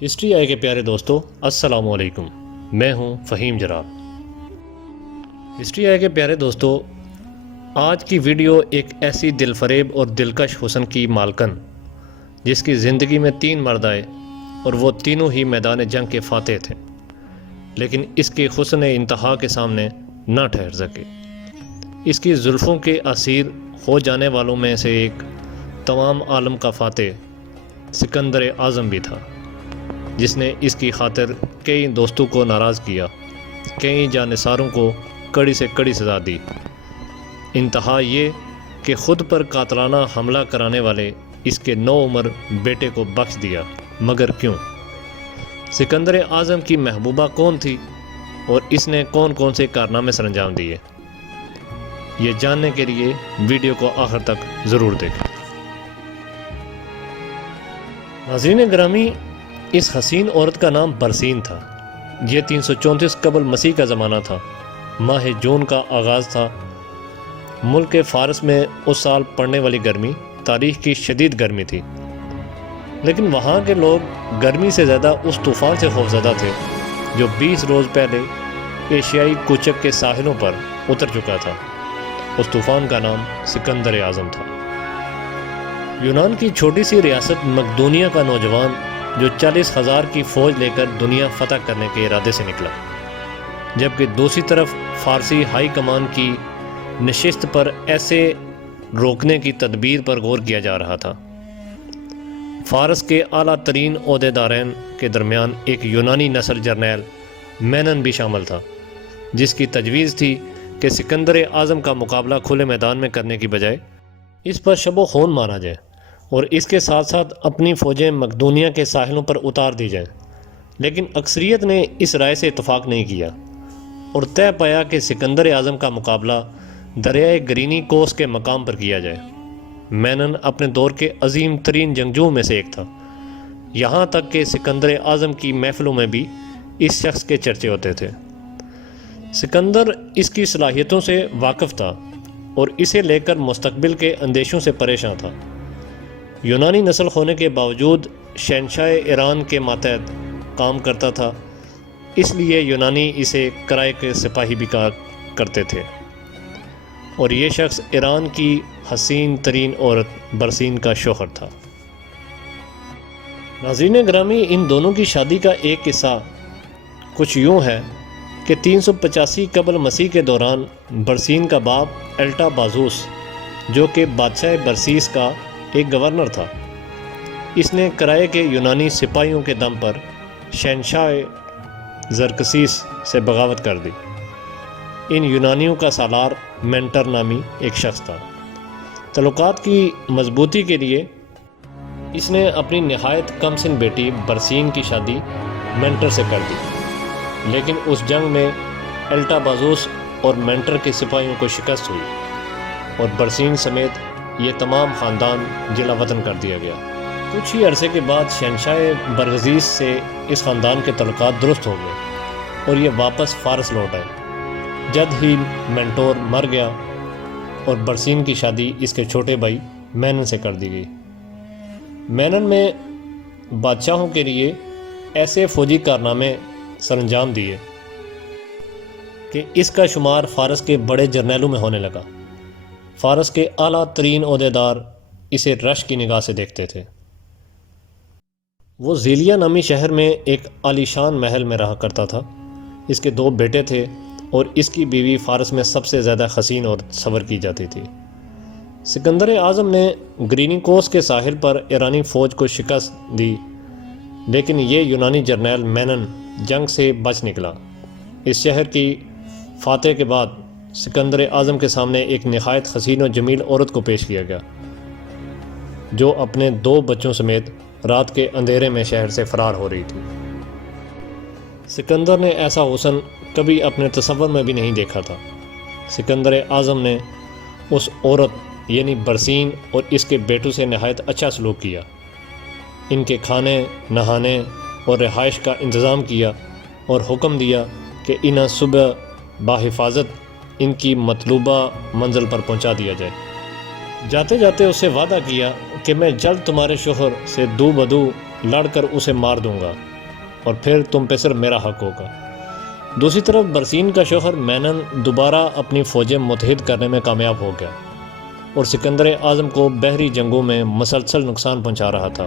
History I کے پیارے دوستو، السلام علیکم۔ میں ہوں فہیم جراب۔ ہسٹری آئی کے پیارے دوستو، آج کی ویڈیو ایک ایسی دل فریب اور دلکش حسن کی مالکن جس کی زندگی میں 3 مرد آئے اور وہ تینوں ہی میدان جنگ کے فاتح تھے، لیکن اس کے حسن انتہا کے سامنے نہ ٹھہر سکے۔ اس کی زلفوں کے اسیر ہو جانے والوں میں سے ایک تمام عالم کا فاتح سکندر اعظم بھی تھا، جس نے اس کی خاطر کئی دوستوں کو ناراض کیا، کئی جانثاروں کو کڑی سے کڑی سزا دی۔ انتہا یہ کہ خود پر قاتلانہ حملہ کرانے والے اس کے نوعمر بیٹے کو بخش دیا، مگر کیوں؟ سکندر اعظم کی محبوبہ کون تھی اور اس نے کون کون سے کارنامے سر انجام دیے؟ یہ جاننے کے لیے ویڈیو کو آخر تک ضرور دیکھیں۔ ناظرین گرامی، اس حسین عورت کا نام برسین تھا۔ یہ 334 قبل مسیح کا زمانہ تھا۔ ماہ جون کا آغاز تھا۔ ملک فارس میں اس سال پڑنے والی گرمی تاریخ کی شدید گرمی تھی، لیکن وہاں کے لوگ گرمی سے زیادہ اس طوفان سے خوفزدہ تھے جو 20 روز پہلے ایشیائی کوچک کے ساحلوں پر اتر چکا تھا۔ اس طوفان کا نام سکندر اعظم تھا۔ یونان کی چھوٹی سی ریاست مقدونیہ کا نوجوان جو 40,000 کی فوج لے کر دنیا فتح کرنے کے ارادے سے نکلا، جبکہ دوسری طرف فارسی ہائی کمان کی نشست پر ایسے روکنے کی تدبیر پر غور کیا جا رہا تھا۔ فارس کے اعلیٰ ترین عہدیدارین کے درمیان ایک یونانی نسل جرنیل مینن بھی شامل تھا، جس کی تجویز تھی کہ سکندر اعظم کا مقابلہ کھلے میدان میں کرنے کی بجائے اس پر شب و خون مارا جائے اور اس کے ساتھ ساتھ اپنی فوجیں مقدونیہ کے ساحلوں پر اتار دی جائیں، لیکن اکثریت نے اس رائے سے اتفاق نہیں کیا اور طے پایا کہ سکندر اعظم کا مقابلہ دریائے گرینی کوس کے مقام پر کیا جائے۔ مینن اپنے دور کے عظیم ترین جنگجوؤں میں سے ایک تھا، یہاں تک کہ سکندر اعظم کی محفلوں میں بھی اس شخص کے چرچے ہوتے تھے۔ سکندر اس کی صلاحیتوں سے واقف تھا اور اسے لے کر مستقبل کے اندیشوں سے پریشان تھا۔ یونانی نسل ہونے کے باوجود شہنشاہ ایران کے ماتحت کام کرتا تھا، اس لیے یونانی اسے کرائے کے سپاہی بھی کہا کرتے تھے، اور یہ شخص ایران کی حسین ترین عورت برسین کا شوہر تھا۔ ناظرین گرامی، ان دونوں کی شادی کا ایک قصہ کچھ یوں ہے کہ 385 قبل مسیح کے دوران برسین کا باپ الٹا بازوس، جو کہ بادشاہ برسیس کا ایک گورنر تھا، اس نے کرائے کے یونانی سپاہیوں کے دم پر شہنشاہ زرکسیس سے بغاوت کر دی۔ ان یونانیوں کا سالار مینٹر نامی ایک شخص تھا۔ تعلقات کی مضبوطی کے لیے اس نے اپنی نہایت کم سن بیٹی برسین کی شادی مینٹر سے کر دی، لیکن اس جنگ میں الٹا بازوس اور مینٹر کے سپاہیوں کو شکست ہوئی اور برسین سمیت یہ تمام خاندان جلا وطن کر دیا گیا۔ کچھ ہی عرصے کے بعد شہنشاہ برغزیس سے اس خاندان کے تعلقات درست ہو گئے اور یہ واپس فارس لوٹ آئے۔ جلد ہی مینٹور مر گیا اور برسین کی شادی اس کے چھوٹے بھائی مینن سے کر دی گئی۔ مینن میں بادشاہوں کے لیے ایسے فوجی کارنامے سر انجام دیے کہ اس کا شمار فارس کے بڑے جرنیلوں میں ہونے لگا۔ فارس کے اعلیٰ ترین عہدیدار اسے رش کی نگاہ سے دیکھتے تھے۔ وہ زیلیا نامی شہر میں ایک عالیشان محل میں رہا کرتا تھا۔ اس کے 2 بیٹے تھے اور اس کی بیوی فارس میں سب سے زیادہ حسین اور صبر کی جاتی تھی۔ سکندر اعظم نے گرینی کوس کے ساحل پر ایرانی فوج کو شکست دی، لیکن یہ یونانی جرنیل مینن جنگ سے بچ نکلا۔ اس شہر کی فاتح کے بعد سکندر اعظم کے سامنے ایک نہایت حسین و جمیل عورت کو پیش کیا گیا، جو اپنے 2 بچوں سمیت رات کے اندھیرے میں شہر سے فرار ہو رہی تھی۔ سکندر نے ایسا حسن کبھی اپنے تصور میں بھی نہیں دیکھا تھا۔ سکندر اعظم نے اس عورت یعنی برسین اور اس کے بیٹوں سے نہایت اچھا سلوک کیا، ان کے کھانے، نہانے اور رہائش کا انتظام کیا اور حکم دیا کہ انہیں صبح بحفاظت ان کی مطلوبہ منزل پر پہنچا دیا جائے۔ جاتے جاتے اس سے وعدہ کیا کہ میں جلد تمہارے شوہر سے دو بدو لڑ کر اسے مار دوں گا اور پھر تم پہ صرف میرا حق ہوگا۔ دوسری طرف برسین کا شوہر مینن دوبارہ اپنی فوجیں متحد کرنے میں کامیاب ہو گیا اور سکندر اعظم کو بحری جنگوں میں مسلسل نقصان پہنچا رہا تھا،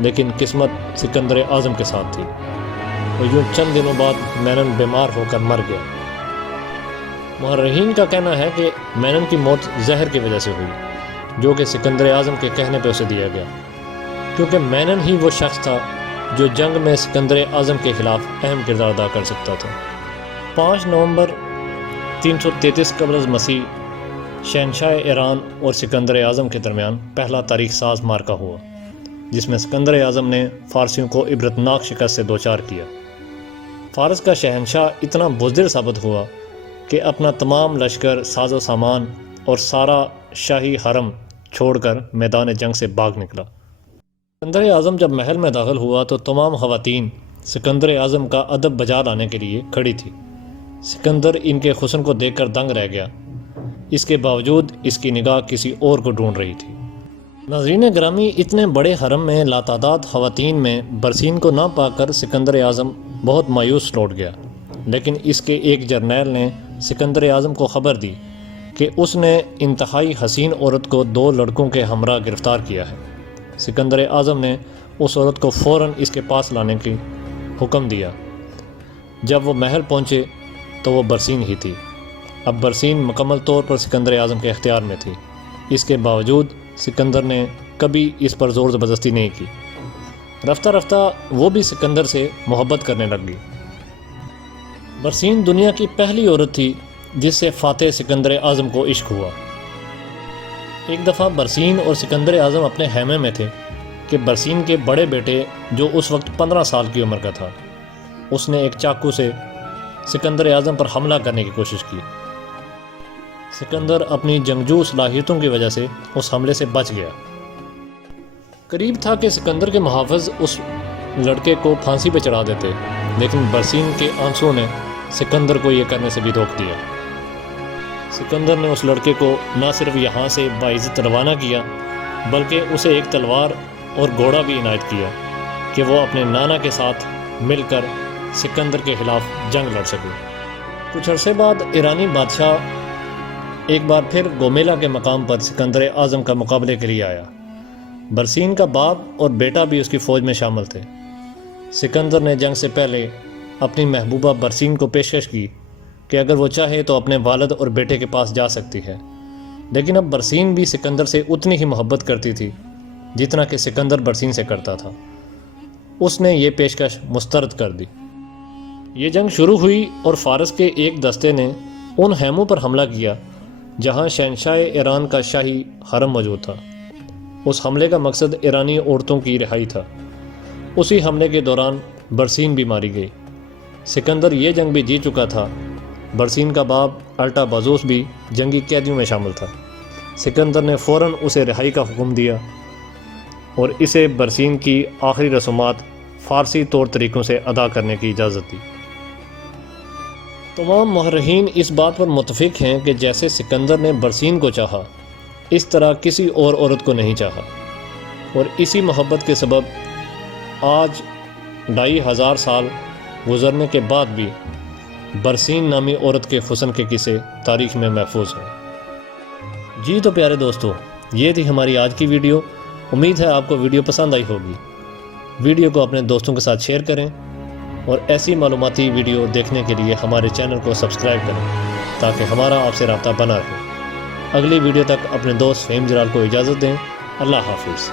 لیکن قسمت سکندر اعظم کے ساتھ تھی اور یوں چند دنوں بعد مینن بیمار ہو کر مر گیا۔ مورخین کا کہنا ہے کہ مینن کی موت زہر کی وجہ سے ہوئی، جو کہ سکندر اعظم کے کہنے پہ اسے دیا گیا، کیونکہ مینن ہی وہ شخص تھا جو جنگ میں سکندر اعظم کے خلاف اہم کردار ادا کر سکتا تھا۔ 5 نومبر 333 قبل از مسیح شہنشاہ ایران اور سکندر اعظم کے درمیان پہلا تاریخ ساز معرکہ ہوا، جس میں سکندر اعظم نے فارسیوں کو عبرتناک شکست سے دوچار کیا۔ فارس کا شہنشاہ اتنا بزدل ثابت ہوا کہ اپنا تمام لشکر، ساز و سامان اور سارا شاہی حرم چھوڑ کر میدان جنگ سے بھاگ نکلا۔ سکندر اعظم جب محل میں داخل ہوا تو تمام خواتین سکندر اعظم کا ادب بجا لانے کے لیے کھڑی تھی۔ سکندر ان کے حسن کو دیکھ کر دنگ رہ گیا، اس کے باوجود اس کی نگاہ کسی اور کو ڈھونڈ رہی تھی۔ ناظرین گرامی، اتنے بڑے حرم میں لاتعداد خواتین میں برسین کو نہ پا کر سکندر اعظم بہت مایوس لوٹ گیا، لیکن اس کے ایک جرنیل نے سکندر اعظم کو خبر دی کہ اس نے انتہائی حسین عورت کو 2 لڑکوں کے ہمراہ گرفتار کیا ہے۔ سکندر اعظم نے اس عورت کو فوراً اس کے پاس لانے کی حکم دیا۔ جب وہ محل پہنچے تو وہ برسین ہی تھی۔ اب برسین مکمل طور پر سکندر اعظم کے اختیار میں تھی، اس کے باوجود سکندر نے کبھی اس پر زور زبردستی نہیں کی۔ رفتہ رفتہ وہ بھی سکندر سے محبت کرنے لگ گئی۔ برسین دنیا کی پہلی عورت تھی جس سے فاتح سکندر اعظم کو عشق ہوا۔ ایک دفعہ برسین اور سکندر اعظم اپنے خیمے میں تھے کہ برسین کے بڑے بیٹے، جو اس وقت 15 سال کی عمر کا تھا، اس نے ایک چاقو سے سکندر اعظم پر حملہ کرنے کی کوشش کی۔ سکندر اپنی جنگجو صلاحیتوں کی وجہ سے اس حملے سے بچ گیا۔ قریب تھا کہ سکندر کے محافظ اس لڑکے کو پھانسی پہ چڑھا دیتے، لیکن برسین کے آنسوؤں نے سکندر کو یہ کرنے سے بھی روک دیا۔ سکندر نے اس لڑکے کو نہ صرف یہاں سے باعزت روانہ کیا، بلکہ اسے ایک تلوار اور گھوڑا بھی عنایت کیا کہ وہ اپنے نانا کے ساتھ مل کر سکندر کے خلاف جنگ لڑ سکے۔ کچھ عرصے بعد ایرانی بادشاہ ایک بار پھر گومیلا کے مقام پر سکندر اعظم کا مقابلے کے لیے آیا۔ برسین کا باپ اور بیٹا بھی اس کی فوج میں شامل تھے۔ سکندر نے جنگ سے پہلے اپنی محبوبہ برسین کو پیشکش کی کہ اگر وہ چاہے تو اپنے والد اور بیٹے کے پاس جا سکتی ہے، لیکن اب برسین بھی سکندر سے اتنی ہی محبت کرتی تھی جتنا کہ سکندر برسین سے کرتا تھا۔ اس نے یہ پیشکش مسترد کر دی۔ یہ جنگ شروع ہوئی اور فارس کے ایک دستے نے ان خیموں پر حملہ کیا جہاں شہنشاہ ایران کا شاہی حرم موجود تھا۔ اس حملے کا مقصد ایرانی عورتوں کی رہائی تھا۔ اسی حملے کے دوران برسین بھی ماری گئی۔ سکندر یہ جنگ بھی جیت چکا تھا۔ برسین کا باپ الٹا بازوس بھی جنگی قیدیوں میں شامل تھا۔ سکندر نے فوراً اسے رہائی کا حکم دیا اور اسے برسین کی آخری رسومات فارسی طور طریقوں سے ادا کرنے کی اجازت دی۔ تمام مورخین اس بات پر متفق ہیں کہ جیسے سکندر نے برسین کو چاہا، اس طرح کسی اور عورت کو نہیں چاہا، اور اسی محبت کے سبب آج 2500 سال گزرنے کے بعد بھی برسین نامی عورت کے حسن کے قصے تاریخ میں محفوظ ہیں۔ جی تو پیارے دوستو، یہ تھی ہماری آج کی ویڈیو۔ امید ہے آپ کو ویڈیو پسند آئی ہوگی۔ ویڈیو کو اپنے دوستوں کے ساتھ شیئر کریں اور ایسی معلوماتی ویڈیو دیکھنے کے لیے ہمارے چینل کو سبسکرائب کریں تاکہ ہمارا آپ سے رابطہ بنا رہے۔ اگلی ویڈیو تک اپنے دوست فہیم جلال کو اجازت دیں۔ اللہ حافظ۔